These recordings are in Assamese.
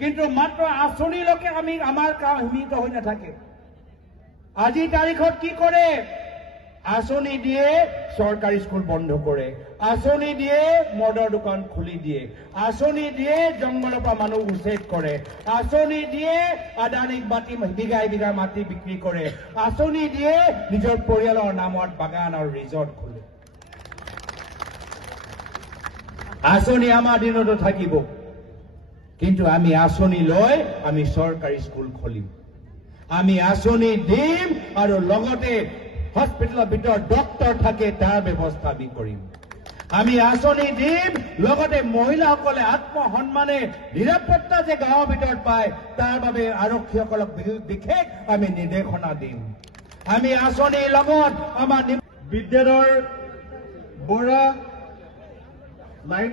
কিন্তু মাত্ৰ আঁচনিলৈকে আমাৰ কাম সীমিত হৈ নাথাকে। আজিৰ তাৰিখত কি কৰে? আঁচনি দিয়ে, চৰকাৰী স্কুল বন্ধ কৰে। আঁচনি দিয়ে, মদৰ দোকান খুলি দিয়ে। আঁচনি দিয়ে, জংঘলৰ পৰা মানুহ উচ্ছেদ কৰে। আঁচনি দিয়ে, আদানীক মাটি বিঘাই বিঘা মাটি বিক্ৰী কৰে। আঁচনি দিয়ে, নিজৰ পৰিয়ালৰ নামত বাগান আৰু ৰিজৰ্ট খোলে। আঁচনি আমাৰ দিনতো থাকিব, কিন্তু আমি আঁচনি লৈ আমি চৰকাৰী স্কুল খুলিম। আমি আঁচনি দিম আৰু লগতে হস্পিটেলৰ ভিতৰত ডক্টৰ থাকে তাৰ ব্যৱস্থা আমি কৰিম। আমি আঁচনি দিম, লগতে মহিলাসকলে আত্মসন্মানে নিৰাপত্তা যে গাঁৱৰ ভিতৰত পায় তাৰ বাবে আৰক্ষীসকলক বিশেষ আমি নিৰ্দেশনা দিম। আমি আঁচনিৰ লগত আমাৰ বিদ্যাধৰ বৰা লাইন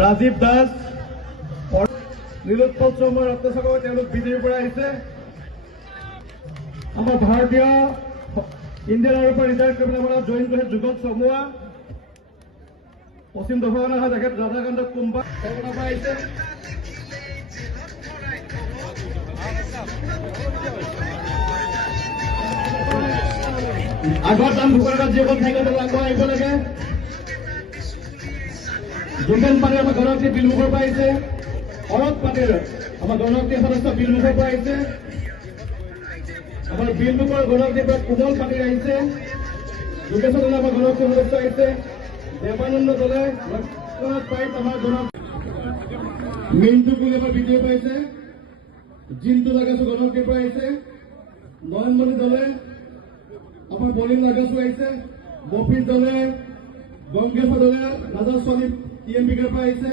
ৰাজীৱ দাস নীলোৎপল শৰ্মা ৰত্নাচাগৰ তেওঁলোক বিজেপিৰ পৰা আহিছে। আমাৰ ভাৰতীয় ইণ্ডিয়ান আৰ্মিৰ পৰা ৰিটায়াৰ কৰি পেলাই আমাৰ জইন কৰিছে যুগল চমুৱা। পশ্চিম দফাগান অহা তেখেত ৰাধাকান্ত কুম্বা কলকাতাৰ পৰা আহিছে। আগত নাম ভূপালত যিসকল থাকে তেওঁলোক আগবঢ়াই আহিব লাগে। যোগেন পাটিল আমাৰ গণশক্তি বিলমুখৰ পৰা আহিছে। অৰক পাটিল আমাৰ গণশক্তি সদস্য বিলমুখৰ পৰা আহিছে। আমাৰ বিলমুখৰ গণশক্তিৰ পৰা কোমল পাটিল আহিছে। যোগেশ্বৰ দলে আমাৰ গণশক্তি সদস্য আহিছে। দেৱানন্দ দলে লক্ষ্মণনাথ পাইক আমাৰ মিণ্টু কুলি আমাৰ বিজেপিৰ পৰা আহিছে। জিন্তু নাগাছু গণশক্তিৰ পৰা আহিছে। নয়নমণি দলে আমাৰ বলিন নাগাছু আহিছে। মফিজ দলে গংগেশ্বৰ দলে ৰাজা ছোৱালী টিএমপিৰ পৰা আহিছে।